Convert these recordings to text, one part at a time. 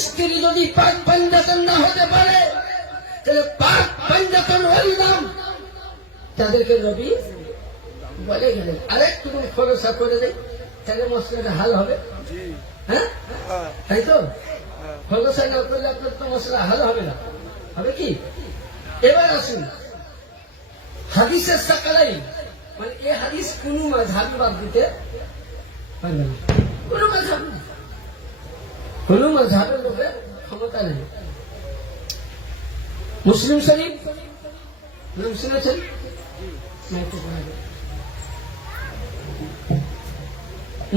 স্ত্রী যদি পাক পাঞ্জাতন না হতে পারে তাহলে পাক পাঞ্জাতন ওই নাম তাদেরকে নবী বলে গেলেন। আরেকটু খরচা করে দেয় তাহলে মশলাটা হাল হবে। হ্যাঁ তাই তো, খরচা না করলে আপনার তো মশলা হাল হবে না, হবে কি? এবার আসুন হাদিসের সাকালাই, মানে এই হাদিস কোন মাযহাবী বাদ দিতে পারবে না, কোন মাযহাব, কোন মাযহাবের লোকের ক্ষমতা নেই। মুসলিম শরীফ নাম শুনেছেন?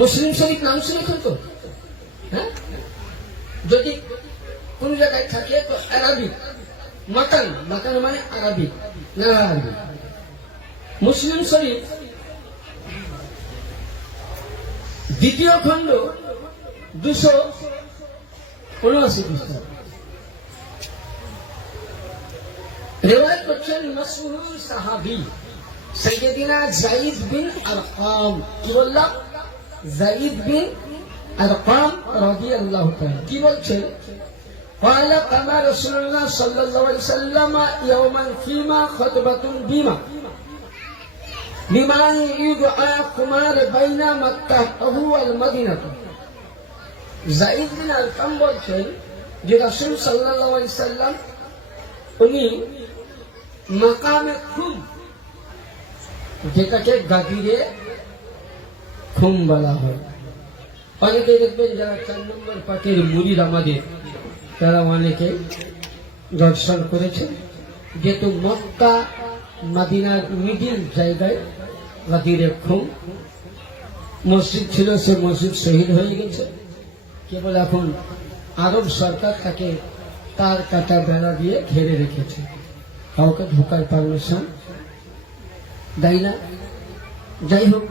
মুসলিম শরীফ নাম শুনেছেন তো? হ্যাঁ, যদি কোন জায়গায় থাকে তো আরবিক, মাকান, মাকান মানে আরবিক না আরবি। মুসলিম শরীফ দ্বিতীয় খণ্ড 279 পৃষ্ঠা রিওয়ায়াত করছেন মাশহুর সাহাবী সাইয়্যিদিনা যায়েদ বিন আরকাম। কি বললাম? যায়েদ বিন আরকাম রাদিয়াল্লাহু তাআলা কি বলছেন? قال قام رسول الله صلى الله عليه وسلم يوما فيما خطبة بما يدعى قمار بين مكة والمدينة। যায়েদ বিন আরকাম বলছেন যে রাসূল সাল্লাল্লাহু আলাইহি সাল্লাম উনি মাকামে খুম, যেটাকে গাদিরে খুম বলা হয়, অনেকে দেখবেন যারা 4 নম্বর পার্টির মুরিদ আমাদের, তারা অনেকে দর্শন করেছেন, যেহেতু মক্কা মদিনার মিডিল জায়গায় গাদিরে খুম মসজিদ ছিল, সে মসজিদ শহীদ হয়ে গেছে। কেবল এখন আরব সরকার তাকে তার কাটা বেড়া দিয়ে ঘিরে রেখেছে, কাউকে ঢোকার পারমিশন দেয় না। যাই হোক,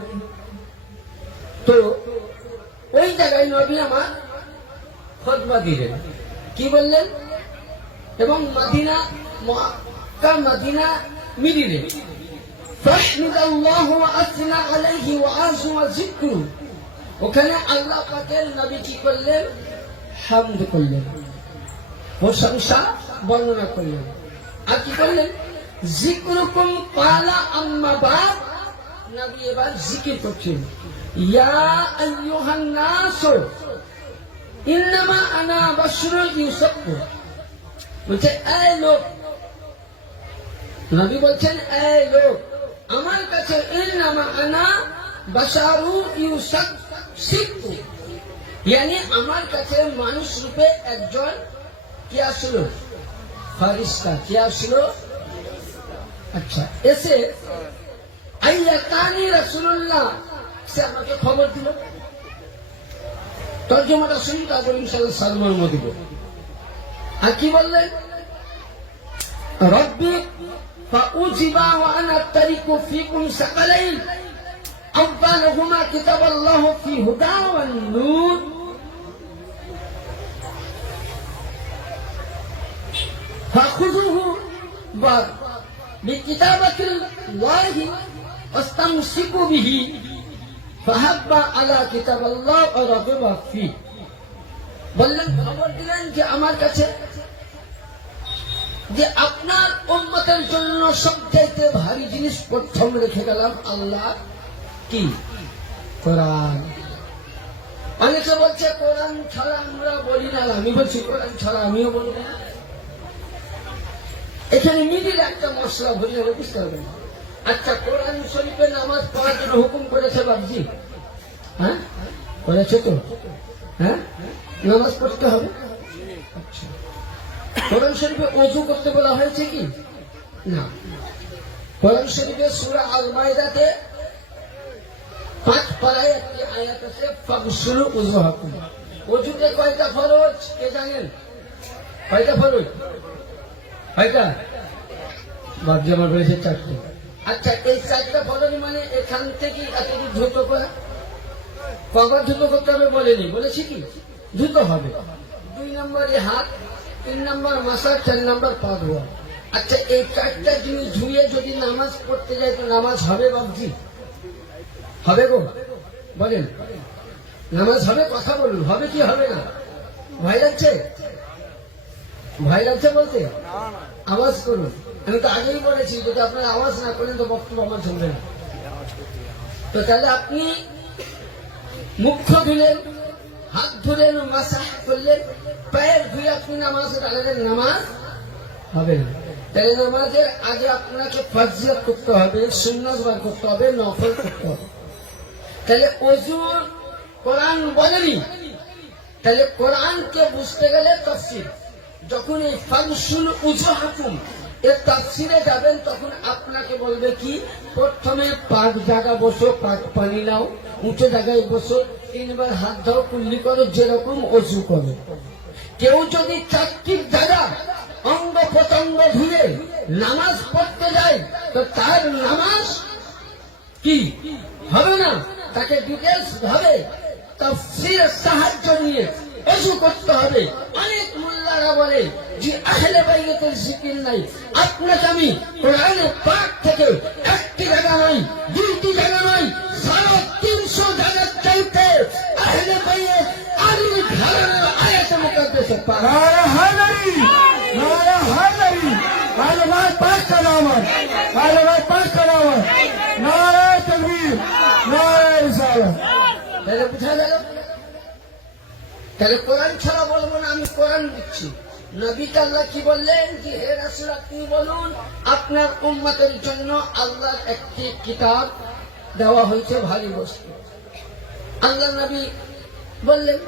তো ওই জায়গায় নবী আমার খুতবা দিলেন, কি বললেন? এবং মদিনা, মক্কা মদিনা মিডিলে ফাহমিদাল্লাহু ওয়া আসনা আলাইহি ওয়া আযু ওয়া যিকরু, ওখানে আল্লাহ পাকের নবী কি করলেন? হামদ করলেন, প্রশংসা বর্ণনা করলেন। আর কি করলেন? যিকরুকুম ক্বালা আম্মা বাদ, নবী এবার জিকির করছেন, ইয়া আইয়ুহান নাস ইন্নামা আনা বাশরুন ইউসাফু। বলছে এই লোক, নবী বলছেন এই লোক আমার কাছে, ইন্নামা আনা বাশারু ইউসাফু, ইয়ানি আমার কাছে মানুষ রূপে একজন কি আসলো? ফারিস্তা। কি আসলো? আচ্ছা, এসে আইয়াতানি রাসূলুল্লাহ, সে আমাকে খবর দিল। তর্জমাটা শুনি, তারপর ইনশাআল্লাহ সালমান দিব। আর কি বললেন? রব্বি ফাউজিবা ওয়া আনা তারিকু ফিকুম সাকালাইন আফদালহুমা কিতাবাল্লাহু ফি হুদা ওয়ান নূর ফাখুযুহু বিকিতাবাতিল্লাহি ওয়াস্তামসিকু বিহি ফাহাব্বা আলা কিতাবাল্লাহ ওয়া রাগিবা ফি। বললেন, খবর দিলেন যে আমার কাছে যে আপনার উম্মতের জন্য সবচাইতে ভারী জিনিস প্রথম রেখে গেলাম আল্লাহ কি? কোরআন। অনেকে বলছে কোরআন ছাড়া আমরা বলি না, আমি বলছি কোরআন ছাড়া আমিও বলি না। এখানে মিডিল একটা মশলা ভরি হবে, বুঝতে হবে। আচ্ছা, কোরআন শরীফে নামাজ পড়ার জন্য হুকুম করেছে বাবজি? হ্যাঁ করেছে তো। হ্যাঁ, নামাজ পড়তে হবে। আচ্ছা, কোরআন শরীফে ওযু করতে বলা হয়েছে কি? না। কোরআন শরীফে সূরা আল মাইদাতে 5 পারায় একটি আয়াত আছে, ফাগসিলু উযুহাকুম। ওযুতে কয়টা ফরজ কে জানেন? কয়টা ফরজ? কয়টা? বাবজি আমার বলেছে 4টে। আচ্ছা, এই 4টা ফরজ মানে এখান থেকে এতটুকু ধুতো করা, কবার ধুতো করতে হবে বলেনি, বলেছি কি? ধুতো হবে। 2 নম্বরে হাত, 3 নম্বর মাসা, 4 নম্বর পা ধোয়া। আচ্ছা, এই 4টা জিনিস ধুয়ে যদি নামাজ পড়তে যায় তো নামাজ হবে বাবজি? হবে গো? বলেন, নামাজ হবে? কথা বলুন, হবে কি হবে না? ভয় লাগছে? ভয় লাগছে বলতে? আওয়াজ করুন। আমি তো আগেই বলেছি যদি আপনার আওয়াজ না করেন তো বক্তব্য আমার চলবে না। তো তাহলে আপনি মুখ ধুলেন, হাত ধুলেন, মাসাহ করলেন, পায়ের ধুয়ে আপনি নামাজে দাঁড়ালেন, নামাজ হবে না। তাহলে নামাজের আগে আপনাকে ফরজিয়াত করতে হবে, সুন্নাত বার করতে হবে, নফল করতে হবে। তাহলে ওযু কোরআন বলেনি। তাহলে কোরআনকে বুঝতে গেলে তাফসীর, যখন এই ফাগসুল উজুহাকুম এর তাফসীরে যাবেন তখন আপনাকে বলবে কি, প্রথমে পাক জায়গা বসো, পাক পানি নাও, উঁচু জায়গায় বসো, 3 বার হাত দাও, কুল্লি করো, যেরকম ওযু করো। কেউ যদি 4টি জায়গা অঙ্গ প্রত্যঙ্গ ধুয়ে নামাজ পড়তে যায় তো তার নামাজ কি হবে না। তাকে ডিটেলস ভাবে তাফসীরের সাহায্য নিয়ে ওযু করতে হবে। অনেক মুল্লারা বলে যে আহলে বাইতের জিকির নাই। আপনাকে আমি কোরআনে পাক থেকে একটি জায়গা নয়, 2টি জায়গা নয়, 350 জায়গার চাইতে আহলে বাইত আলী ঘরানার আয়াত মুকদ্দাসে পাক। नारा हैदरी, नारा हैदरी, आले भाई पाक का नाम है, आले भाई पाक का नाम है, नारा तकबीर, नारा रिसालत। তাহলে বুঝা গেল? তাহলে কোরআন ছাড়া বলবো না, আমি কোরআন দিচ্ছি। নবী আল্লাহ কি বললেন যে হে রাসূল আপনি বলুন আপনার উম্মতের জন্য আল্লাহর একটি কিতাব দেওয়া হয়েছে, ভারী বস্তু। আল্লাহ নবী বললেন।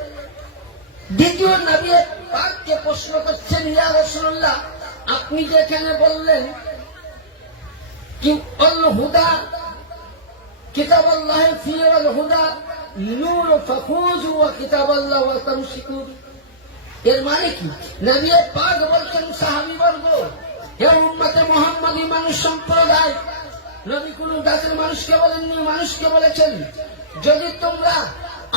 দ্বিতীয় নবী পাককে প্রশ্ন করছেন, ইয়া রাসূলুল্লাহ আপনি যেখানে বললেন কি আল হুদা কিতাবাল্লাহি ফি আল হুদা নূর ফাখুযু ওয়া কিতাবাল্লাহ ওয়া তামসিকু, এর মানে কি? নবী পাক বলছেন সাহাবীবর্গ, হে উম্মতে মুহাম্মাদী মানুষ সম্প্রদায়, নবী কোন জাতির মানুষকে বলেননি, মানুষকে বলেছেন যদি তোমরা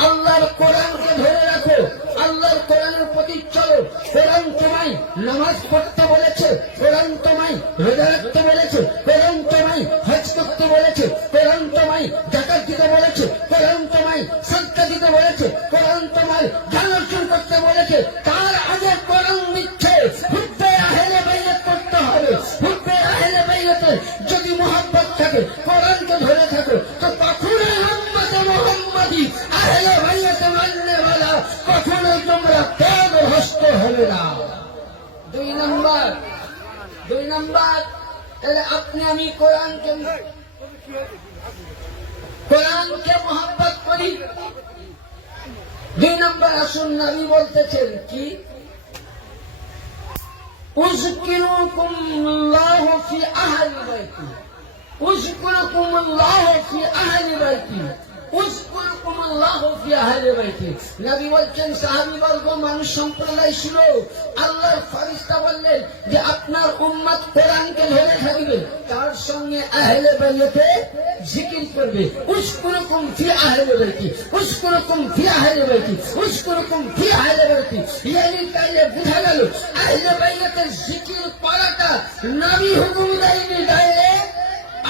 আল্লাহর কোরআনকে ধরে রাখো, আল্লাহর কোরআনের প্রতি চলো, কোরআন তোমায় নামাজ পড়তে বলেছে, কোরআন তোমায় রোজা রাখতে বলেছে, কোরআন তোমায় হজ করতে বলেছে, কোরআন তোমায় যাকাত দিতে বলেছে, কোরআন তোমায় সাদকা দিতে বলেছে, কোরআন তোমায় জ্ঞান অর্জন করতে বলেছে, তার আগে কোরআন দিচ্ছে হুব্বে আহলে বাইত করতে হবে। হুব্বে আহলে বাইতের যদি মুহাব্বত থাকে, কোরআনকে ধরে থাকো, তো কখনোই উম্মতে মুহাম্মাদী আহলে বাইত মাননে वाला কখনোই তোমরা পথভ্রষ্ট হবে না। 2 নম্বর তাহলে আপনি আমি কোরআনকে মুহাব্বত করি। 2 নম্বর আসুন নবী বলতেছেন কি, উযকুরুকুমুল্লাহ ফি আহলি বাইতি, উযকুরুকুমুল্লাহ ফি আহলি বাইতি, উযকুরুকুমুল্লাহ ফি আহলি বাইতি। নবী বলছেন সাহাবীবর্গ মানুষ সম্প্রদায় শুনো, আল্লাহর ফেরেশতা বললেন যে আপনার উম্মত কোরআনকে ধরে থাকবে, তার সঙ্গে আহলে বাইতে জিকির করবে। উযকুরুকুম ফি আহলি বাইতি, উযকুরুকুম ফি আহলি বাইতি, উযকুরুকুম ফি আহলি বাইতি। ইয়ানি তাইলে বুঝা গেল আহলে বাইতের জিকির করাটা নবী হুকুম দেয়নি, ডাইরেক্ট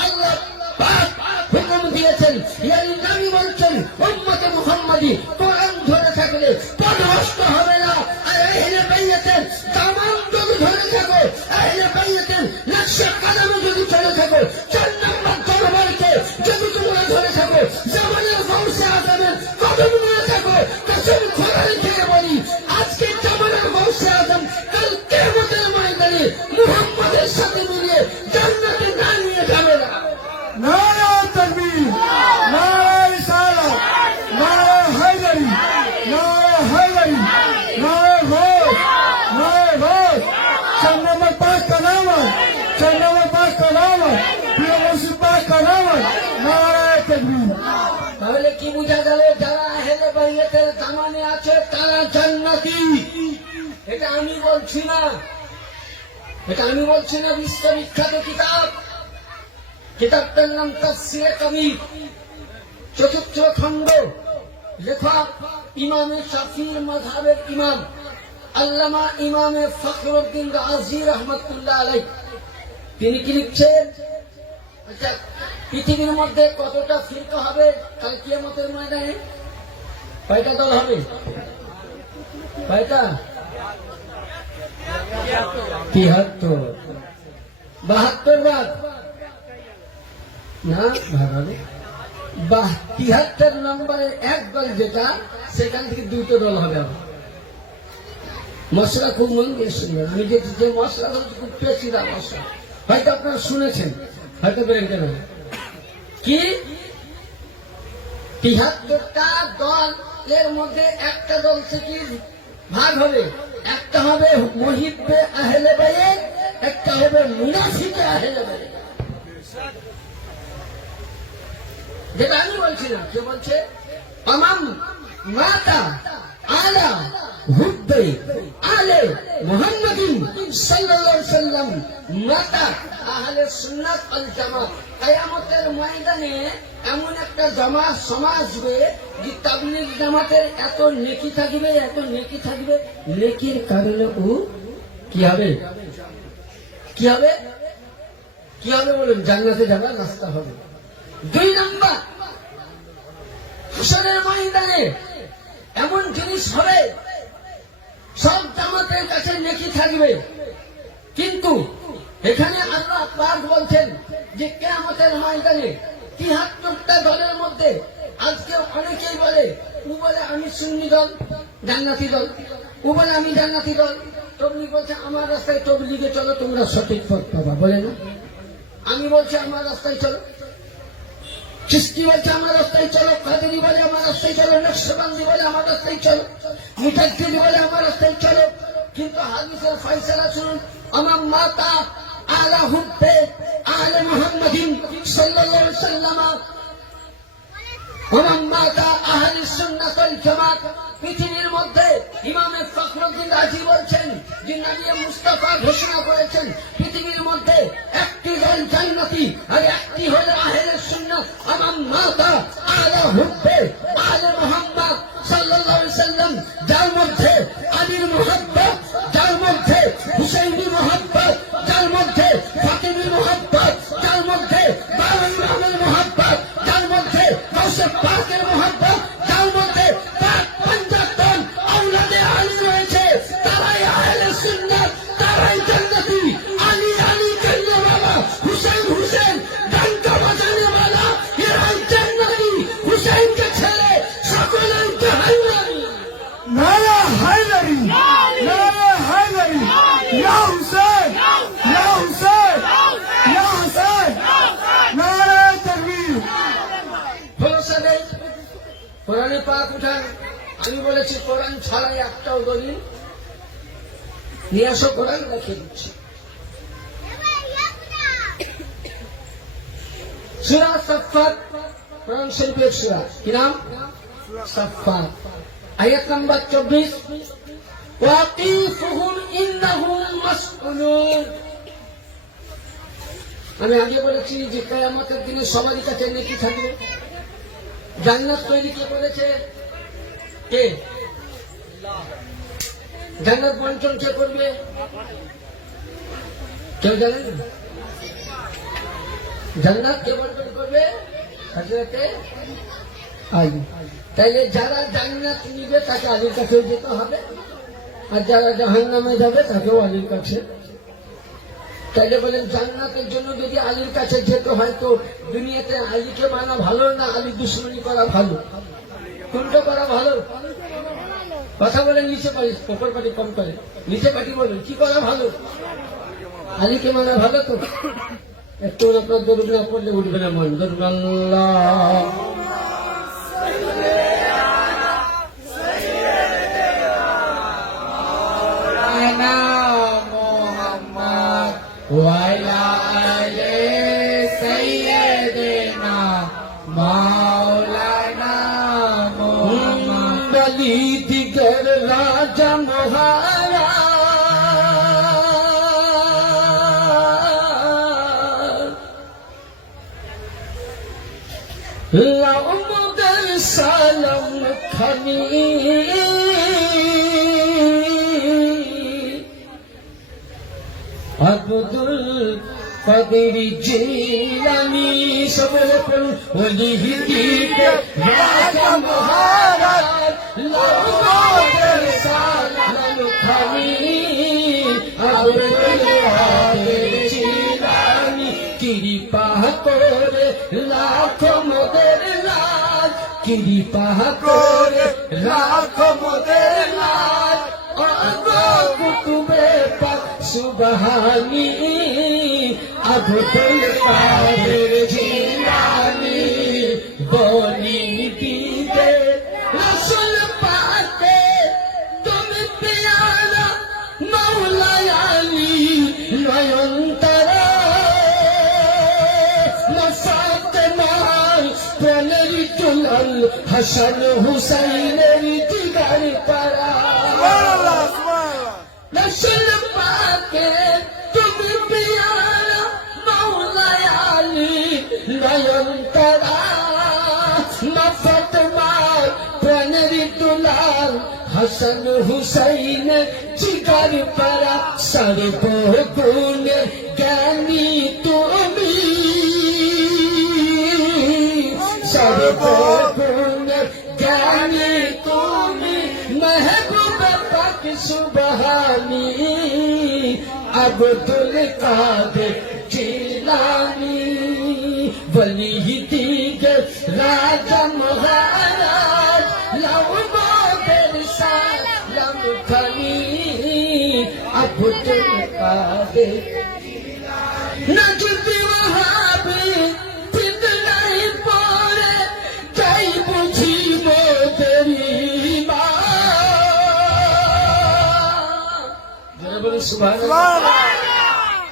আল্লাহ পাক হুকুম দিয়েছেন। ইয়ানি নবী বলছেন উম্মতে মুহাম্মাদী কোরআন ধরে থাকলে পথভ্রষ্ট হবে না। আর আহলে বাইতের দামান যদি ধরে থাকো, আহলে বাইতের নকশা কদমে যদি চলে থাকো, 4 নম্বর দরবারকে যদি তোমরা ধরে থাকো, জামানের গৌসে আজমের কদম নিয়ে থাকো, কসম খোদার থেকে বলি আজকে জামানের গৌসে আজম কাল কিয়ামতের ময়দানে মুহাম্মাদের সাথে মিলিয়ে জান্নাতে না নিয়ে যাবে না। नारा तकबीर, नारा रिसालत, नारा हैदरी, नारा हैदरी, नारा घोष, नारा घोष। 4 नंबर पाक का नाम है, 4 नंबर पाक का नाम है, प्रिय मुर्शिद पाक का नाम है, नारा तकबीर। তাহলে কি বোঝা গেল? যারা আহলে বাইতের দামানে আছে তারা জান্নাতি। এটা আমি বলছি না, বিশ্ববিখ্যাত কিতাব, কিতাবটার নাম তাফসীরে কবির, 4th খণ্ড, লেখক ইমামে শাফিঈর মাযহাবের ইমাম আল্লামা ইমামে ফখরুদ্দিন রাজি রহমাতুল্লাহ আলাইহি। তিনি কি লিখছেন? আচ্ছা, পৃথিবীর মধ্যে কতটা ফিরকা হবে কাল কিয়ামতের ময়দানে? কয়টা দল হবে? কয়টা? 73। 72 বাদ না ভাগাবে। 73 নম্বরে এক দল যেটা, সেখান থেকে দুটো দল হবে। আবার মশলা খুব মন দিয়ে শুনবেন। আমি যে মশলা বলছি খুব পেঁচিদা মশলা, হয়তো আপনারা শুনেছেন, হয়তো বেরেন্টে না। কি 73টা দলের মধ্যে একটা দল থেকে ভাগ হবে। একটা হবে মুহিব্বে আহলে বাইত, একটা হবে মুনাফিকে আহলে বাইত। যেটা আমি বলছি না, কে বলছে? তামাম মাতা আলা হুব্বে আলে মুহাম্মাদিন সাল্লাল্লাহু আলাইহি ওয়াসাল্লাম, মাতা আহলে সুন্নাত ওয়াল জামাত। কিয়ামতের ময়দানে এমন একটা জামাত সমাজ আসবে যে তাবলীগ জামাতের এত নেকি থাকবে, এত নেকি থাকবে, নেকির কারণে ও কি হবে? কি হবে? কি হবে বলুন? জান্নাতে যাবে, রাস্তা হবে। 2 নম্বর, হাশরের ময়দানে এমন জিনিস হবে, সব জামাতের কাছে নেকি থাকবে, কিন্তু এখানে আল্লাহ পাক বলছেন যে কিয়ামতের ময়দানে 73টা দলের মধ্যে আজকে অনেকেই বলে, ও বলে আমি সুন্নি দল, জান্নাতি দল, ও বলে আমি জান্নাতি দল। তবলিগ বলছে আমার রাস্তায় তবলিগে চলো, তোমরা সঠিক পথ পাবা, বলে না? আমি বলছি আমার রাস্তায় চলো, চিশতি বলছে আমার রাস্তায় চলো, কাদেরি বলে আমার রাস্তায় চলো, নকশবন্দি বলে আমার রাস্তায় চলো, মুজাদ্দিদি বলে আমার রাস্তায় চলো। কিন্তু হাদিসের ফয়সালা শুনুন, আমার মাতা আলা হুব্বে আলে মুহাম্মাদিন সাল্লাল্লাহু আলাইহি ওয়াসাল্লাম, আমার মাতা আহলে সুন্নাত ওয়াল জামাত। পৃথিবীর মধ্যে ইমামে ফখরুদ্দিন রাজি বলছেন যে নবী মুস্তাফা ঘোষণা করেছেন পৃথিবীর মধ্যে একটি দল জান্নাতি আর একটি হলো আহলে সুন্নাত। আমার মাতা আলা হুব্বে আলে মুহাম্মদ সাল্লাল্লাহু আলাইহি ওয়াসাল্লাম, যার মধ্যে আলীর মুহাব্বত, যার মধ্যে হুসাইনি মুহাব্বত, যার মধ্যে ফাতিমি মুহাব্বত, যার মধ্যে বাবা ইমামের মুহাব্বত, যার মধ্যে গাউসে পাকের মুহাব্বত, যার মধ্যে পাক পঞ্জাতন আওলাদে আলী রয়েছে, তারাই আহলে সুন্নাত, তারাই জান্নাতি। আলী আলী কান্না বাবা, হুসেন হুসেন ডান্কা বাজানে वाला, এরাই জান্নাতি। হুসেনকে ছেড়ে সকলেই জাহান্নামী। नारा हैदरी, नारा हैदरी, या हुसैन, या हुसैन, या हुसैन, नारा तकबीर। ভরসা নেই, কোরআনে পাক উঠান। আমি বলেছি কোরআন ছাড়াই একটাও দলিল নিয়ে আসো, কোরআন রেখে দিচ্ছি। সূরা সাফফাত, কোরআন শরীফের সূরা, কি নাম? সাফফাত, আয়াত নাম্বার 24, ওয়াকিফুহুম ইন্নাহুম মাসউলুন। আমি আগে বলেছি যে কিয়ামতের দিনে সবারই কাছে নেকি থাকবে। জান্নাত তৈরি কে করেছে? কে? জান্নাত বন্টন কে করবে? কেউ জানেন? জান্নাত কে বন্টন করবে? হযরতে আলী। তাইলে যারা জান্নাত নিবে তাকে আলীর কাছে যেতে হবে, আর যারা জাহান্নামে যাবে তাকেও আলীর কাছে। তাইলে বলেন জান্নাতের জন্য যদি আলীর কাছে যেতে হয়, তো দুনিয়াতে আলীকে মানা ভালো না আলী দুশ্মনী করা ভালো? কোনটা করা ভালো? কথা বলে নিচে পারি, ওপর পাটি কম করে, নিচে পাটি বলুন কি করা ভালো? আলীকে মানা ভালো তো? একটু আপনার দরুদ না পড়লে উঠবে না মন। দরুদ আল্লাহ ওয়ালা আলে সাইয়্যিদিনা মাওলানা মুহাম্মদ। বলি দিগর রাজা মহারা, লাও মুগল সালাম খানি, আব্দুল কাদের জিলানী। সবরে পড়ুন, ওলি দিতে রাজা মহারাজ, লাও মুগল সালাম জিলানি কৃপা করে লাখো মোদের লাজ কৃপা করে লাখো মোদের লাজ কুতুবে পাক সুবহানি আব্দুল কাদের জিলানি বলি দিবে রসুল পাকে তুমি পিয়ারা মৌলা আলী নয়নতারা ফাতেমার প্রাণের দুলাল হাসান হুসাইনের দিগার পারা রসুল পাকে তুমি পিয়ারা মৌলা আলী নয়নতারা ফাতেমার প্রাণের দুলাল হাসান হুসাইন জিগার পারা সর্বগুণ জ্ঞানী তুমি সর্বগুণ জ্ঞানী তুমি মেহবুব পাক সুবহানি আব্দুল কাদের জিলানি বলি দিগে রাজা মহারাজ লাউদের সালাম খানি আব্দুল কাদের নাজুবি ওয়াহাবি ফিতনাই পড়ে যাই বুঝি মোদের ঈমান বলুন সুবহানাল্লাহ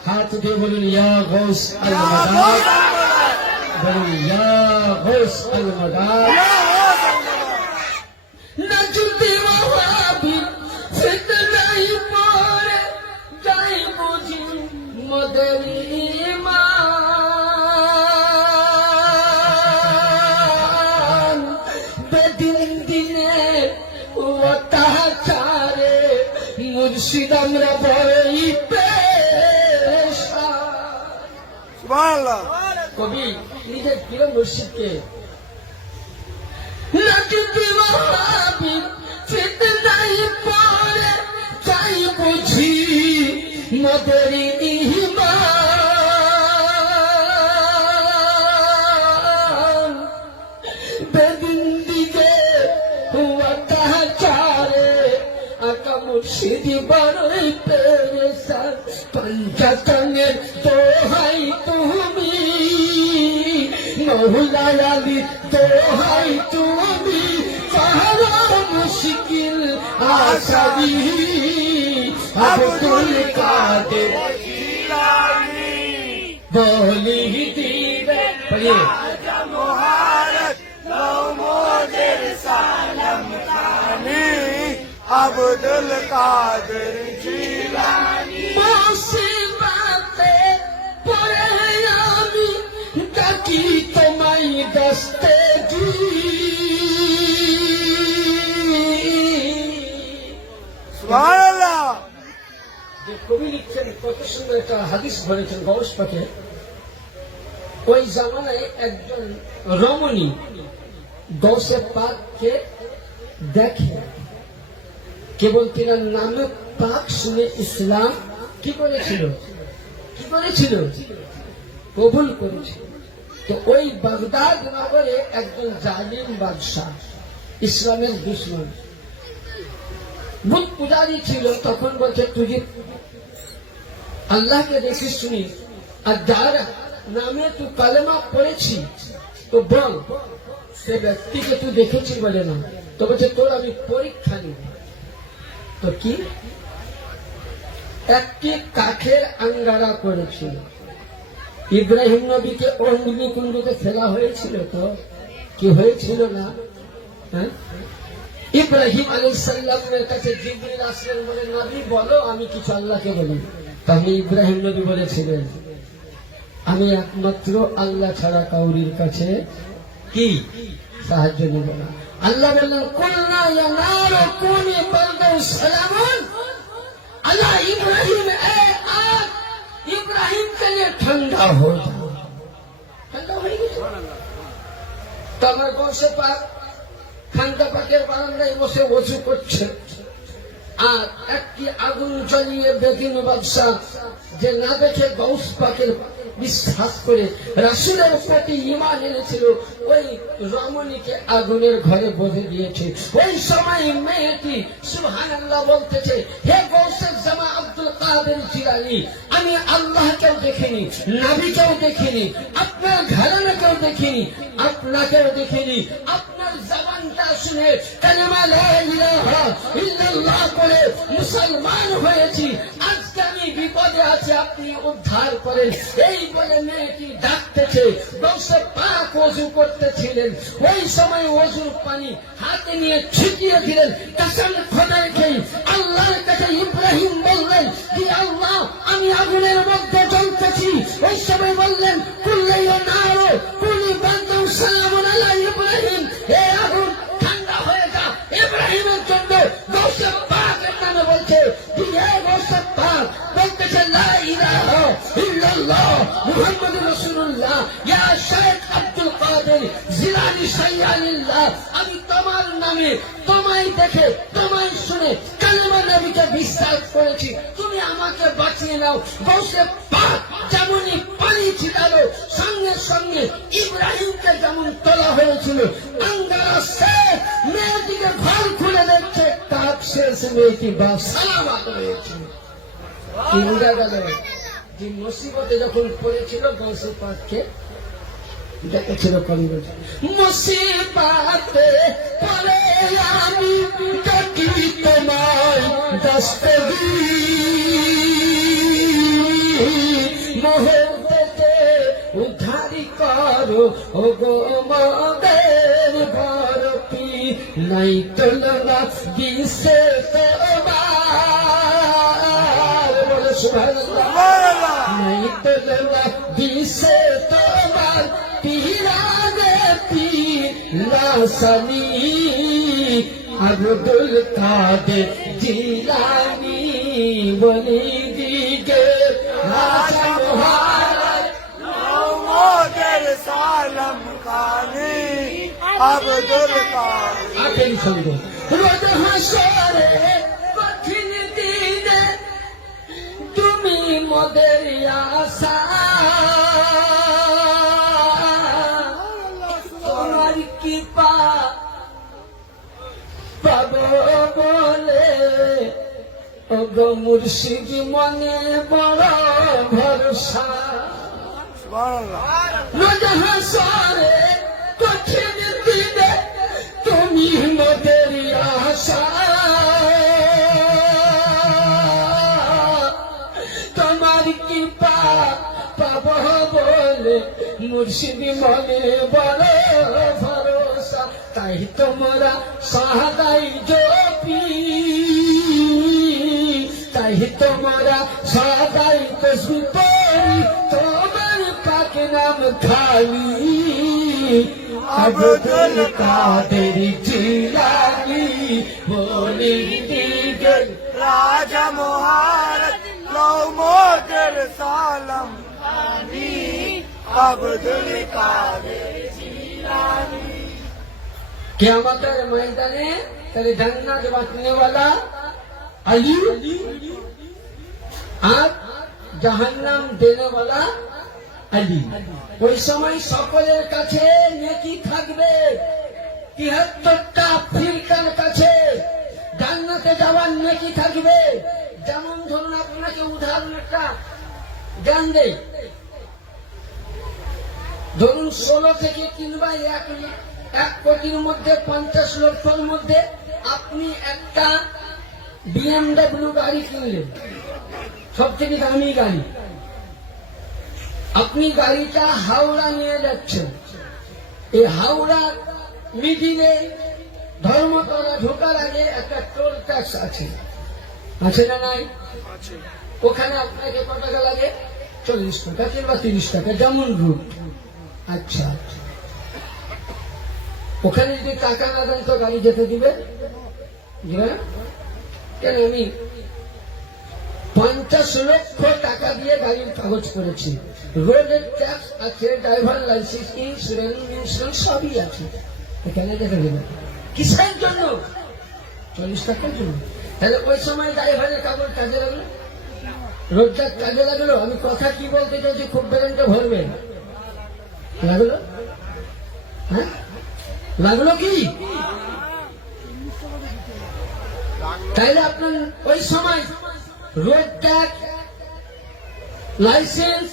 হাত দিয়ে বলুন ইয়া গৌস আল মাদাদ বলুন ইয়া গৌস আল মাদাদ নাজুবি ওয়াহাবি ফিতনাই পড়ে যাই বুঝি মোদের ঈমান বেদিন দিনে অত্যাচারে মুর্শিদ আমরা বড়ই কবি নিজের প্রিয় মুর্শিদকে ফিতনাই পড়ে যাই বুঝি মোদের ঈমান বেদিন দিকে অত্যাচারে আকা মুর্শিদ বড়ই পেরেশান পঞ্চতনের দোহাই তুমি মৌলা আলী দোহাই তুমি পাহারা মুশকিল আসাবি আব্দুল কাদের জিলানি বলি দিবে পড়িয়ে আব্দুল কাদের জিলানি মুসিবতে পড়ে আমি ডাকি তোমায় দস্তে সুবহানাল্লাহ যে কবি লিখছেন কত সুন্দর একটা হাদিস বলেছেন গৌস পাকে ওই জামানায় একজন রমণী গৌসে পাককে দেখে কেবল তিনার নামে পাক শুনে ইসলাম কি করেছিল কবুল করেছিল। তো ওই বাগদাদ নগরে একজন জালিম বাদশাহ ইসলামের দুশ্মন বুত পূজারী ছিল। তখন বলছে তুই আল্লাহকে দেখিস শুনি আর যার নামে তুই কালেমা পড়েছি তো বল সে ব্যক্তিকে তুই দেখেছি বলে না। তো বলছে তোর আমি পরীক্ষা নিব। তো কি একটি কাঠের আঙ্গারা করেছিল। ইব্রাহিম নবীকে অগ্নিকুণ্ডতে ফেলা হয়েছিল তো কি হয়েছিল না? হ্যাঁ, ইব্রাহিম আলাইহিস সালামের কাছে জিবরিল আসলেন, বলে নবী বলো আমি কিছু আল্লাহকে বলি। তাহলে ইব্রাহিম নবী বলেছিলেন আমি একমাত্র আল্লাহ ছাড়া কাউরির কাছে কি সাহায্য নেব না। আল্লাহ বললেন কুলনা ইয়া নারু কুনি বারদান সালামুন আলা ইব্রাহিম, এ আগ ইব্রাহিম के लिए ठंडा हो जाओ। ठंडा হয়ে গেছে। তো আমার বংশে পাক খান্দা পাকের বারান্দায় বসে ওযু করছে। আর একটি আগুন জ্বলিয়ে বেদিন বাদশাহ যে না দেখে গৌস পাকের বিশ্বাস করে রাসূলের প্রতি ঈমান এনেছিল, ওই রমণীকে আগুনের ঘরে বেঁধে দিয়েছে। ওই সময় মেয়েটি সুবহানাল্লাহ বলতেছে, হে গৌসের জামা আব্দুল কাদের জিলানী, আমি আল্লাহকেও দেখিনি, নবীকেও দেখিনি, আপনার ঘরানাকেও দেখিনি, আপনাকেও দেখিনি। আপনার জবানটা শুনে কালেমা লা ইলাহা ইল্লাল্লাহ করে মুসলমান হয়েছি। আজকে আমি বিপদে আছি, আপনি উদ্ধার করেন। এই বলে মেয়েটি ডাকতেছে। গৌসে পাক ওযু করতেছিলেন। ওই সময় ওযুর পানি হাতে নিয়ে ছিটিয়ে দিলেন। কসম খোদার খেয়ে আল্লাহর কাছে ইব্রাহিম বললেন, কি আল্লাহ, আমি আগুনের মধ্যে জ্বলতেছি। ওই সময় বললেন, কুল্লাইয়া নারো কুলি বান্দু সালামুন আলা ইব্রাহিম, হে আগুন ঠান্ডা হয়ে যা ইব্রাহিমের জন্য। গৌসে পাকের নামে বলছে, হে গৌসে পাক বলতেছে, লা ইলাহা ইল্লাল্লাহ মুহাম্মাদুর রাসূলুল্লাহ, ইয়া শেখ আব্দুল কাদের জিলানী শাইয়ানিল্লাহ, আমি তোমার নামে, তোমায় দেখে, তোমায় শুনে কালেমা নবীকে বিশ্বাস করেছি, তুমি আমাকে বাঁচিয়ে নাও। গৌসে পাক যেমনই পানি ছিটালো, সঙ্গে সঙ্গে ইব্রাহিমকে যেমন তোলা হয়েছিল, আঙ্গারা শেখ মেয়েটিকে ঘর খুলে দেখছে, কাপ শেষ মেয়েটি বা সালামাত হয়েছিল। কি বোঝা গেল? যে মুসিবতে যখন পড়েছিল গৌসে পাককে দেখেছিল কবির মুসিবতে পড়ে আমি ডাকি তোমায় দস্তগীর, মুহূর্তে উদ্ধারি করো ও গো মদের বরফি, নাই তুলনা দিশে তোমার, বলে সুবহানাল্লাহ, নাই তুলনা দিশে তোমার, পিরানে পিলাসানি আব্দুল কাদের জিলানী, বলি দিগে রাজা মহারাজ মোদের সালাম খানি আব্দুল কাদের। আখেরি সঙ্গ রোজ হাসরে কঠিন দিনে তুমি মোদের আশা, তোমার কৃপা পাব বলে ও গো মুর্শিদ মনে বড় ভরসা। রোজ হাসরে কঠিন দিনে তুমি মোদের আশা, তোমার কৃপা পাব বলে মুর্শিদ মনে বড় ভরসা। তাই তোমরা সাহাদাই জপি, তাই তোমরা সাহাদাই তসবিহ পড়ি, তোমার পাক নাম খালি আব্দুল কাদের জিলানী, বলি দিগে রাজা মহারাজ লও মোদের সালাম খানি আব্দুল কাদের জিলানী। কিয়ামতের ময়দানে तेरे जन्नत बांटने वाला अली আর জাহান্নাম দেনে वाला আলী। ওই সময় সকলের কাছে নেকি থাকবে, ৭৩টা ফিরকার কাছে জান্নাতে যাওয়ার নেকি থাকবে। যেমন ধরুন আপনাকে উদাহরণ একটা জ্ঞান দেই, ধরুন ১৬ থেকে কিংবা ১ কোটির মধ্যে ৫০ লক্ষর মধ্যে আপনি একটা BMW গাড়ি কিনলেন, সব থেকে দামি গাড়ি। আপনি গাড়িটা হাওড়া নিয়ে যাচ্ছেন, এই হাওড়া মিডিলে ধর্মতলা ঢোকার আগে একটা টোল ট্যাক্স আছে, আছে না নাই? ওখানে আপনাকে কত টাকা লাগে? ৪০ টাকা কিংবা ৩০ টাকা, যেমন রুট। আচ্ছা, ওখানে যদি টাকা না দেন তো গাড়ি যেতে দিবে? কেন? আমি ৫০ লক্ষ টাকা দিয়ে গাড়ির কাগজ করেছি, রোডের ট্যাক্স আছে, ড্রাইভার লাইসেন্স, ইন্স্যুরেন্স সবই আছে, কেন যেতে দেবে? কিসের জন্য? ৪০ টাকার জন্য। তাহলে ওই সময় ড্রাইভারের কাপড় কাজে লাগলো, রোজগার কাজে লাগলো। আমি কথা কি বলতে চাইছি খুব বেরেন্টে ভরবেন, লাগলো? হ্যাঁ লাগলো কি? তাইলে আপনার ওই সময় রোড ট্যাক্স, লাইসেন্স,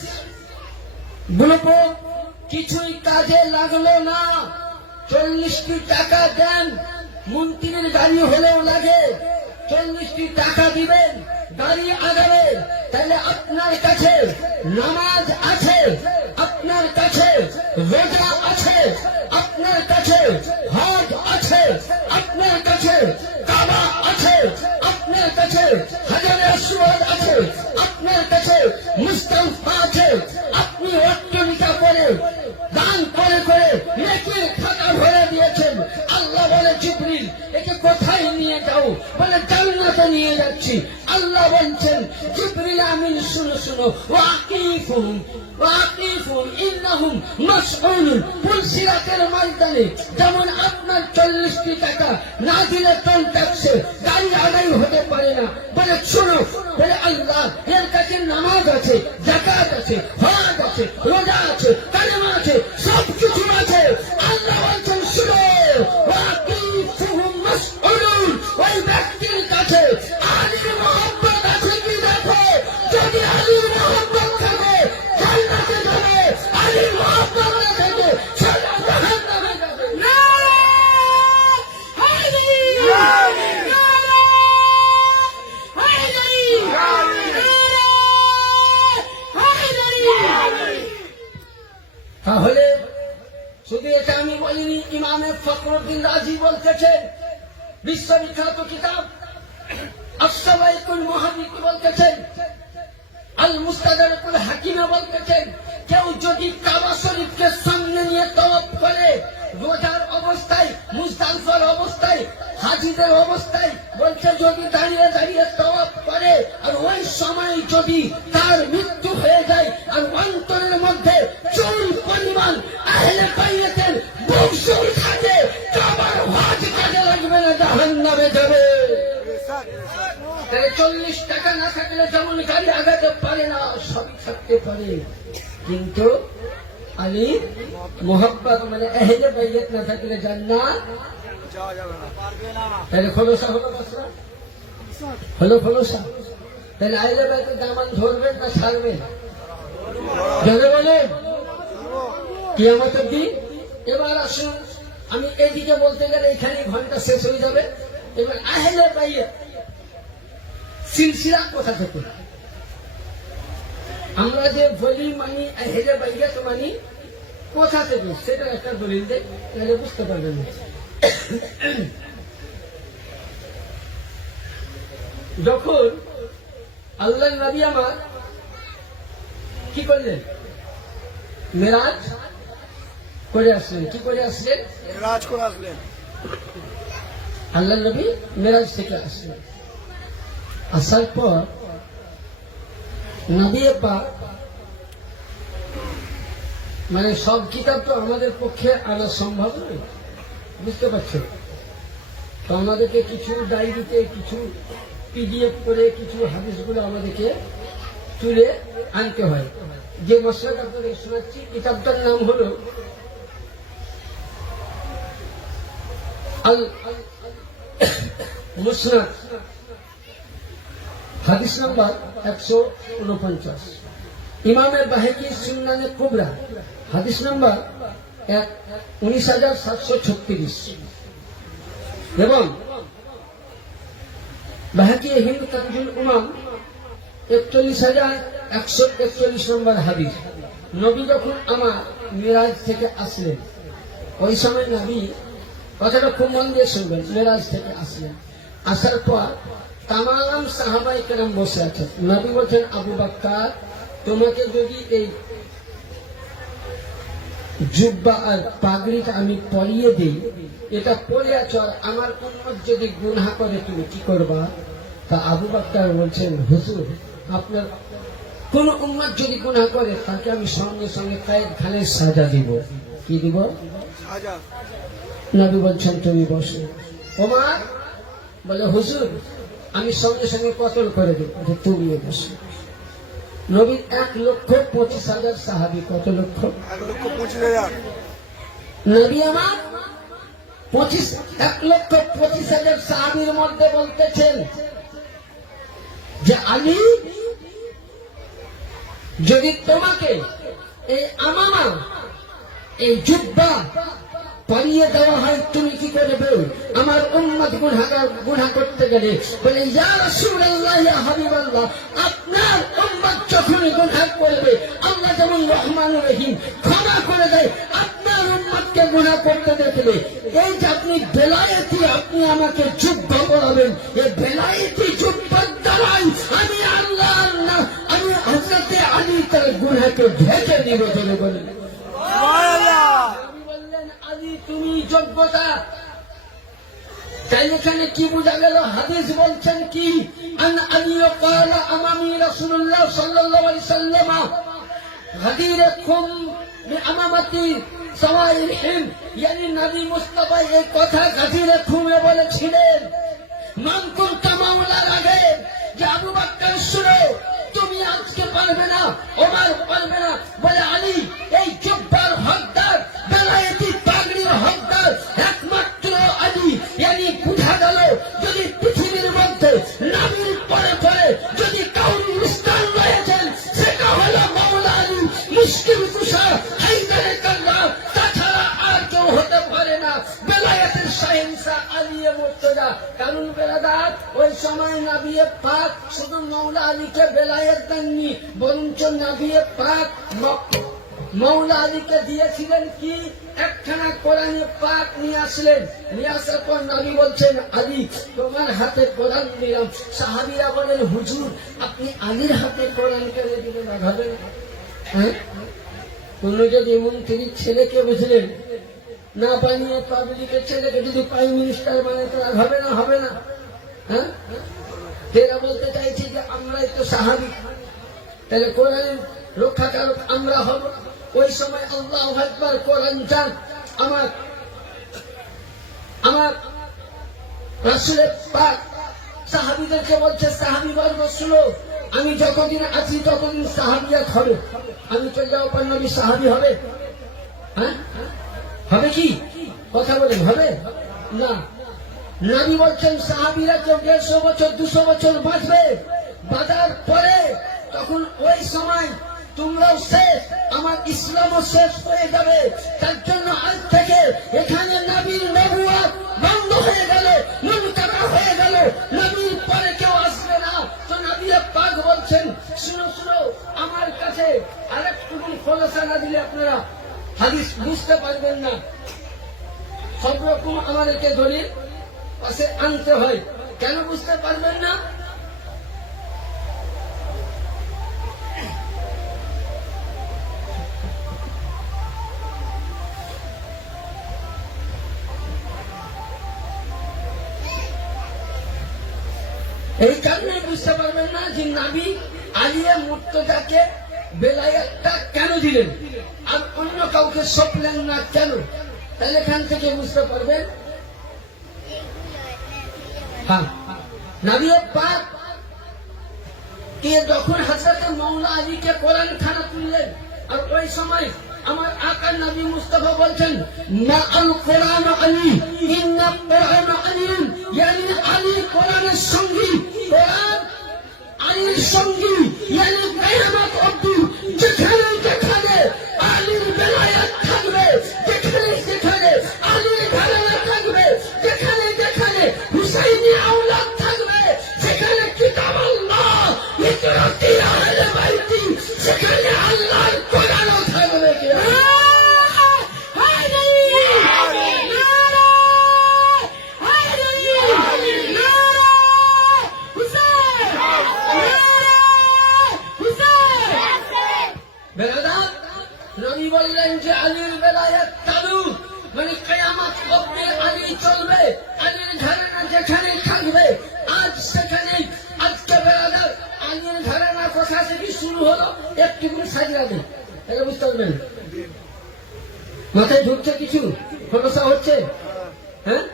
গ্লুকো কিছুই কাজে লাগলো না। 40টি টাকা দেন, মন্ত্রীর গাড়ি হলেও লাগে, 40টি টাকা দিবেন, গাড়ি আগাবে। তাহলে আপনার কাছে নামাজ আছে, আপনার কাছে রোজা আছে, আপনার কাছে হজ আছে, আপনার কাছে কাবা আছে, আপনার কাছে হাজারে আসওয়াদ আছে, আপনার কাছে মুস্তাফা আছে। আপনি অট্টলিকা করে দান করে করে নেকির খাতা ভরে দিয়েছেন। আল্লাহ বলে জিবরিল একে কোথায় নিয়ে যাও? বলে জান্নাতে নিয়ে যাচ্ছি। আল্লাহ বলছেন জিবরিল আমিন শুনো শুনো, ওয়াকিফুহুম ওয়াকিফুহুম ইন্নাহুম মাসউলুন। পুলসিরাতের ময়দানে যেমন আপনার 40টি টাকা না দিলে টোল ট্যাক্সে গাড়ি আদায় হতে পারে না। বলে শুনো, বলে আল্লাহ এর কাছে নামাজ আছে, যাকাত আছে, হজ আছে, রোজা আছে, কালেমা আছে, সব কিছু আছে। আল্লাহ বলছেন শুনো, ওয়াকিফুহুম মাসউলুন। ওই ব্যক্তির কাছে আলীর মহব্বত আছে কি দেখো। যদি আলীর মহব্বত থাকে জান্নাতে যাবে, আলীর মহব্বত না থাকে জাহান্নামে যাবে। তাহলে শুধু এটা আমি বলিনি, ইমামে ফখরুদ্দিন রাজি বলতেছেন, বিশ্ববিখ্যাত কিতাব আস-সাওয়াইকুল মুহাদ্দিস বলতেছেন, আল মুস্তাদরাকুল হাকিমে বলতেছেন, কেউ যদি কাবা শরীফকে সামনে নিয়ে তওয়াফ করে রোজার অবস্থায়, মুজদালিফার অবস্থায়, হাজীদের অবস্থায়, বলছে যদি দাঁড়িয়ে দাঁড়িয়ে তওয়াফ করে আর ওই সময় যদি তার মৃত্যু হয়ে যায় আর অন্তরের মধ্যে চুল পরিমাণ আহলে বাইতের বংশল থাকে, কাবার হজ কাজে লাগবে না, জাহান্নামে যাবে। 40 টাকা না থাকলে যেমন গাড়ি আগাতে পারে না, সবই থাকতে পারে, কিন্তু আলী মোহাব্বত মানে আহলে বাইত না থাকলে জান্নাত যাওয়া যাবে না, পারবে না। তাহলে খোলসা হলো বসরা, হলো খোলসা। তাহলে আহলে বাইতের দামান ধরবেন না ছাড়বেন? যাবে বলে কিয়ামতের দিন। এবার আসুন, আমি এদিকে বলতে গেলে এখানে ঘন্টা শেষ হয়ে যাবে। এবার আহলে বাইত সিলসিলা কোথা থেকে? আমরা যে বলি মানি আহলে বাইত মানি কোথা থেকে, সেটা একটা দলিল দেয়, তাহলে বুঝতে পারবেন না। যখন আল্লাহ নবী আমার কি করলেন? মেরাজ করে আসলেন। কি করে আসলেন? মেরাজ করে আসলেন। আল্লাহ নবী মেরাজ থেকে আসলেন। আসার পর নবী পাক মানে সব কিতাব তো আমাদের পক্ষে আনা সম্ভব নয়, বুঝতে পারছো তো। আমাদেরকে কিছু ডায়েরিতে, কিছু পিডিএফ করে কিছু হাদিসগুলো আমাদেরকে তুলে আনতে হয়। যে মশলাটা আপনাদের শোনাচ্ছি, কিতাবটার নাম হলো আল মুসনাদ, হাদিস নাম্বার 149। ইমামের বাহেকি সুন্নানে কুবরা, হাদিস নাম্বার 19,736 এবং বাহেকি হিন্দ তাজুল উমাম 41,141 নম্বর হাদিস। নবী যখন আমার মেরাজ থেকে আসলেন, ওই সময় নবী, কথাটা খুব মন দিয়ে শুনবেন, মেরাজ থেকে আসলেন। আসার পর তামাম সাহাবায়ে কেরাম বসে আছেন। নবী বলছেন, আবু বকর তোমাকে যদি এই জুব্বা আর পাগড়িটা আমি পরিয়ে দিই, এটা পরে আছো, আর আমার উম্মত যদি গুনাহ করে তুমি কি করবা? তা আবু বকর বলছেন, হুজুর আপনার কোন উম্মত যদি গুনাহ করে তাকে আমি সঙ্গে সঙ্গে কায়েদ খানের সাজা দিব। কি দিব? সাজা। নবী বলছেন তুমি বসো। ওমর বলে, হুজুর আমি সঙ্গে সঙ্গে কতল করে দেব, যে তুমিও বসো। নবীর 1,25,000 সাহাবী, কত লক্ষ? 1,25,000। নবী আমার 1,25,000 সাহাবীর মধ্যে বলতেছেন যে আলী, যদি তোমাকে এই আমামা, এই জুব্বা পালিয়ে দেওয়া হয়, তুমি কি করবে? আমার উম্মত গুনাহ করতে গেলে বলে, ইয়া রাসূলুল্লাহ, ইয়া হাবিবাল্লাহ, আপনার উম্মত যখন গুনাহ করবে, আল্লাহ যেমন রহমানুর রহিম ক্ষমা করে দেয়, আপনার উম্মতকে গুনাহ করতে দেখলে, এই যে আপনি বেলায়েতি, আপনি আমাকে জুব্বা পরাবেন, এই বেলায়েতি জুব্বার দ্বারাই আমি আল্লাহর না, আমি হযরতে আলী তার গুনাহকে ঢেকে দিব বলে বলেন। আলী তুমি যোগ্যতা। তাই এখানে কি বোঝা গেল? হাদিস বলছেন কি, আন আলী قال امامي رسول الله صلى الله عليه وسلم غديركم بامامتي سوائرهم, يعني নবী মুস্তাফা এই কথা গাদিরে খুমে বলেছিলেন। মান কুনতা মাওলার আগে যে আবু বকর শুনো, তুমি আজকে পারবে না, ওমর পারবে না, বলে আলী এই জুব্বার হকদার, বেলায়েতি পাগড়ির হকদার একমাত্র আলী। yani বুঝা গেল, যদি পৃথিবীর মধ্যে নবীর পরে পরে যদি কাউরি স্থান রয়েছেন, সেটা হলো মাওলা আলী, মুশকিল কুশা, হায়দারে কাল্লাহ, তাছাড়া আর কেউ হতে পারে না। বেলায়েতের শাহেনশাহ আলী মুর্তজা। কারণ বেলাদাত ওই সময় নবী পাক শুধু মাওলা আলীকে বেলায়েত দেননি, বরঞ্চ নবী পাক মাওলা আলীকে দিয়েছিলেন কি, একখানা কোরআনে পাক নিয়ে আসলেন। নিয়ে আসার পর নবী বলছেন, আলী তোমার হাতে কোরআন দিলাম। সাহাবীরা বলেন, হুজুর আপনি আলীর হাতে কোরআন কেড়ে দিলেন, হবে না? হ্যাঁ, কোন যদি মন্ত্রীর ছেলেকে বুঝলেন না বানিয়ে পাবলিকের ছেলেকে যদি প্রাইম মিনিস্টার বানায়, তো আর হবে না? হবে না? হ্যাঁ, এরা বলতে চাইছি যে আমরাই তো সাহাবী, তাহলে কোরআনের রক্ষাকারক আমরা হব। ওই সময় আল্লাহু আকবার, কোরআন জান, আমার রাসূলের পাক সাহাবীদেরকে বলছে, সাহাবীবর্গ শুনো, আমি যতদিন আছি ততদিন সাহাবিয়াত হবে, আমি চলে যাওয়ার পর নবী সাহাবী হবে? হ্যাঁ, হবে কি? কথা বলেন, হবে না? নবী বলছেন সাহাবীরা কেউ 150 বছর 200 বছর বাঁচবে, বাঁচার পরে তখন ওই সময় তোমরাও শেষ, আমার ইসলামও শেষ হয়ে যাবে। তার জন্য আজ থেকে এখানে নবীর নবুয়ত বন্ধ হয়ে গেল, মুনকারা হয়ে গেল, নবীর পরে কেউ আসবে না। তো নবী পাক বলছেন, শুনো শুনো, আমার কাছে আরেকটু খোলাসা না দিলে আপনারা হাদিস বুঝতে পারবেন না। সব রকম আমাদেরকে দলিল পাশে আনতে হয়। কেন বুঝতে পারবেন না? এই কারণে বুঝতে পারবেন না যে নবী আলিয়া মুর্তজাকে বেলায়েতটা কেন দিলেন আর অন্য কাউকে সঁপলেন না কেন, তাহলে এখান থেকে বুঝতে পারবেন। হ্যাঁ, নবী পাক কে যখন হযরত মাওলা আলীকে কোরআন খানা তুললেন, আর ওই সময় আমার আকা নবী মুস্তাফা বলছেন, মা আল কোরআন আলী, ইন্না কোরআন আলী, yani আলী কোরআনের সঙ্গী, কোরআন আলীর সঙ্গী, yani কিয়ামত অবধি যেখানে যেখানে আলীর বেলায়েত থাকবে, যেখানে যেখানে আলীর ঘরানা থাকবে, যেখানে যেখানে হুসাইনি আওলাদ থাকবে, সেখানে কিতাব আল্লাহ, ইকরাতি আহলে বাইতি, সেখানে আল্লাহর কোরআনও থাকবে। নবী বললেন যে আলীর বেলায়েত চালু, মানে কিয়ামত অবধি আলী চলবে, আলীর ঘরানা যেখানে থাকবে। আজ সেখানে আজকে বেলাদার আলীর ঘরানা কোথা থেকে শুরু হলো, একটু করে সাজিয়ে দেন, এটা বুঝতে পারবেন। মাথায় ঢুকছে কিছু, খোলসা হচ্ছে? হ্যাঁ,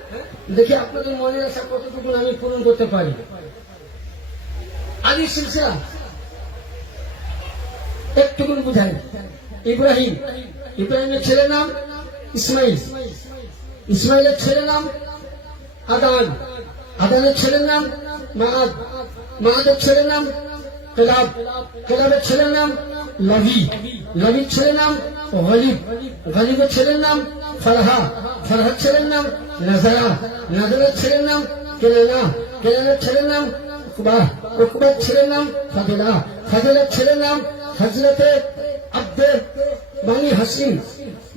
দেখি আপনাদের মনে আসা কতটুকু আমি পূরণ করতে পারি। আলী সিলসিলা একটুকুন বুঝাই। ইব্রাহিম, ইব্রাহিমের ছেলের নাম ইসমাইল, ইসমাইলের ছেলের নাম আদান, আদানের ছেলের নাম মাআদ, মাআদের ছেলের নাম কেলাব, কেলাবের ছেলের নাম লবি, লবির ছেলের নাম গলিব, গলিবের ছেলের নাম ফারহা, ফারহার ছেলের নাম নাজারা, নাজারের ছেলের নাম কেলেনা, কেলেনের ছেলের নাম উকবা, উকবার ছেলের নাম ফাদিলা, ফাদিলের ছেলের নাম হযরতে আব্দে বানি হাসিম,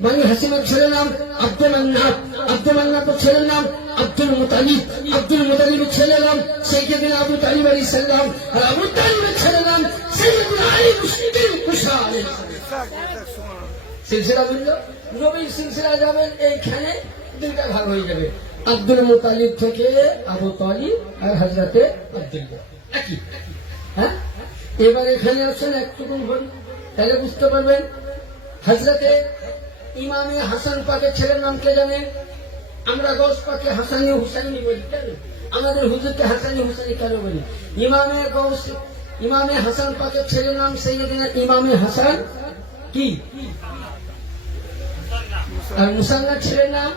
বানি হাসিমের ছেলের নাম আব্দুল মান্নাত, আব্দুল মান্নাতের ছেলের নাম আব্দুল মুতালিব, আব্দুল মুতালিবের ছেলের নাম সাইয়্যিদুনা আবু তালিব আলাইহিস সালাম, আর আবু তালিবের ছেলের নাম সাইয়্যিদুনা আলী মুশরিকিন কুশা আলাইহিস সালাম। সিলসিলা বুঝলো? নবীর সিলসিলা যাবেন এইখানে দুইটা ভাগ হয়ে যাবে, আব্দুল মুতালিব থেকে আবু তালিব আর হযরতে আব্দুল্লাহ একই। হ্যাঁ, এবার এখানে আসছেন একটুকুন বলি, তাহলে বুঝতে পারবেন। হযরতে ইমামে হাসান পাকের ছেলের নাম কে জানেন? আমরা গৌস পাকে হাসানি হুসাইনি বলি, কেন? আমাদের হুজুরকে হাসানি হুসাইনি কেন বলি? ইমামে গৌস, ইমামে হাসান পাকের ছেলের নাম সাইয়্যিদুনা ইমামে হাসান কি, আর মুসান্নার ছেলের নাম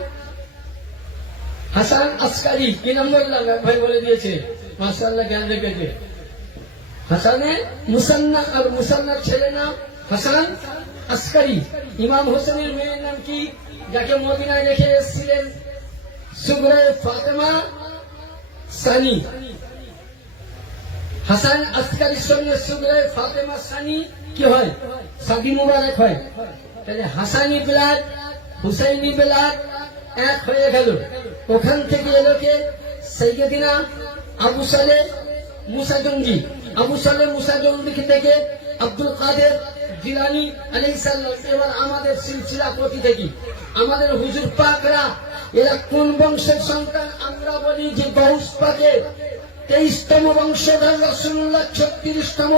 হাসান আসকারি। কি নাম বললাম? ভাই বলে দিয়েছে, মাশাআল্লাহ, জ্ঞান রেখেছে। হাসানে মুসান্না আর মুসান্নার ছেলের নাম হাসান আসকারি। ইমাম হোসেনের মেয়ের নাম কি, যাকে মদিনায় রেখে এসেছিলেন? সুগরা ফাতেমা সানি। হাসান আসকারির সঙ্গে সুগরা ফাতেমা সানি কি হয়? শাদী মুবারক হয়। তাহলে হাসানি বিলাদ, হুসাইনি বিলাদ এক হয়ে গেল। ওখান থেকে এলো কে? সাইয়্যিদিনা আবু সালেহ মুসা জঙ্গি, আবু সালেহ মুসা জঙ্গি থেকে আব্দুল কাদের জিলানী আলাইহিস সালাম। এবার আমাদের সিলসিলা প্রতি থেকে আমাদের হুজুর পাকরা এরা কোন বংশের সন্তান? আমরা বলি যে গৌস পাকের 23তম বংশধর রাসূলুল্লাহ 36তম।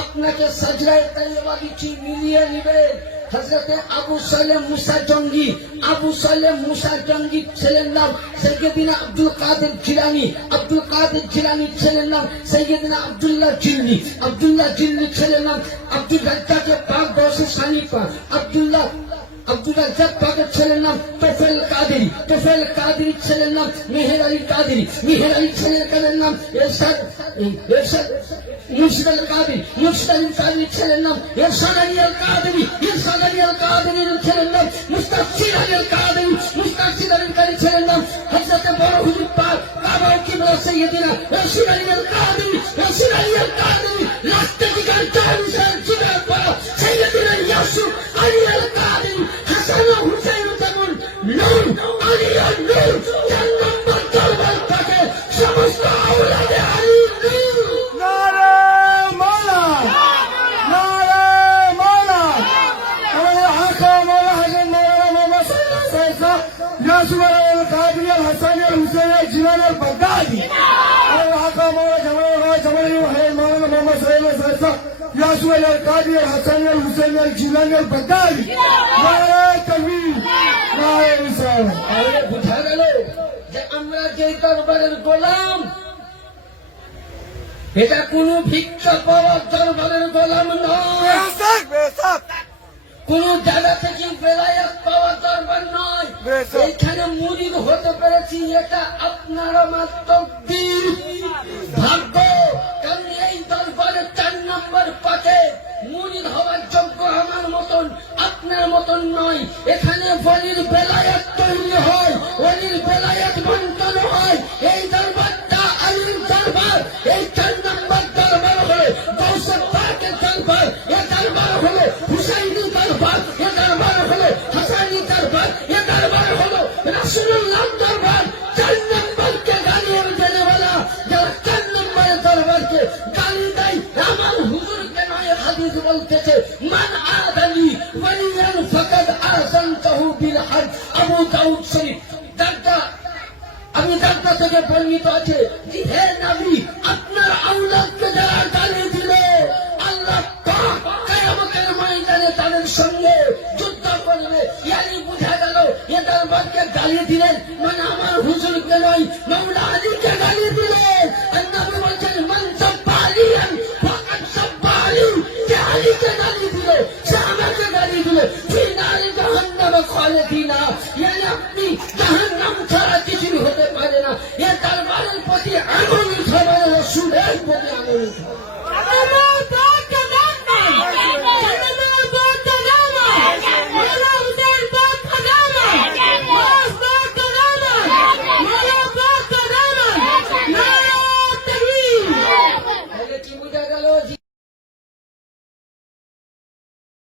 আপনাকে সাজরায়ে তাইয়্যিবা দিচ্ছি, মিলিয়ে নেবেন। হযরতে আবু সালেহ মুসা জঙ্গি, আবু সালেহ মুসা জঙ্গির ছেলের নাম সাইয়্যিদিনা আব্দুল কাদের জিলানী, আব্দুল কাদের জিলানীর ছেলের নাম সাইয়্যিদিনা আব্দুল্লাহ জিল্লি, আব্দুল্লাহ জিল্লির ছেলের নাম আব্দুল রাজ্জাক পাক বংশের সানিফা, আব্দুল্লাহ আব্দুল রাজ্জাক পাকের ছেলের নাম তোফেল কাদেরী, তোফেল কাদেরীর ছেলের নাম মেহের আলী কাদেরী, মেহের আলীর ছেলের নাম এরশাদ, এরশাদ মুর্শিদ আল কাদেরী, মুর্শিদ আলী কাদেরীর ছেলের নাম এরশাদ আলী আল কাদেরী, এরশাদ আলী আল কাদেরীর ছেলের নাম মুস্তাফিদ আলী আল কাদেরী, মুস্তাফিদ আলী কাদেরীর ছেলের নাম হযরতে বড় হুজুর পাক কাবা কিবলা সাইয়্যিদিনা রশিদ আলী আল কাদেরী, রশিদ আলী আল কাদেরী। লাস্টে দিকে জামিসার জিগার পড়া সাইয়্যিদিনা ইয়াসুফ আলী আল কাদেরী। হাসান ও হুসাইন যেমন নূর, আলী আর নূর, 4 নম্বর দরবার পাকে সমস্ত আওলাদে আলী নূর। নারে মাওলা, নারে মাওলা। আমাদের আকা মাওলা হাসান মাওলানা মোহাম্মদ সাইফা ইয়াসুফ আল কাদেরী আল হাসানি আল হুসাইনি আল জিলানী আল বাগদাদি। আমাদের আকা মাওলা জামাল মাওলানা মোহাম্মদ সাইফা ইয়াসুফ আল কাদেরী আল হাসানি আল হুসাইনি আল জিলানী আল বাগদাদি। নারে তাকবীর, নারে রিসালাত। তাহলে বুঝা গেল যে আমরা যে দরবারের গোলাম, এটা কোন ভিক্ষা পাওয়ার দরবারের গোলাম নয়, কোন জায়গা থেকে বেলায়াত পাওয়ার দরবার নয়। এইখানে মুরিদ হতে পেরেছি, এটা আপনারা মাত্র বীর ভাগ্য। কারণ এই দরবারের 4 নম্বর পাকে মুরিদ হওয়ার যোগ্য আমার মতন আপনার মতন নয়। এখানে ওলির বেলায়াত তৈরি হয়, ওলির বেলায়াত বন্টন হয়। এই দরবারটা আলীর দরবার। এই 4 নম্বর দরবার হলো গৌসে পাকের দরবার, এ দরবার হলো হুসাইনি দরবার, এ দরবার হলো হাসানি দরবার, এ দরবার হলো রাসূলুল্লাহ দরবার। 4 নম্বরকে গালি দেনে वाला যারা 4 নম্বরের দরবারকে গালি দেয়, আমার হুজুরকে নয়। হাদিস বলতেছে মান আদালি ওয়ালিয়ান ফাকাদ আযানতাহু বিল হজ। আবু দাউদ শরীফ। দাদা আমি দাদা থেকে বর্ণিত আছে যে হে নবী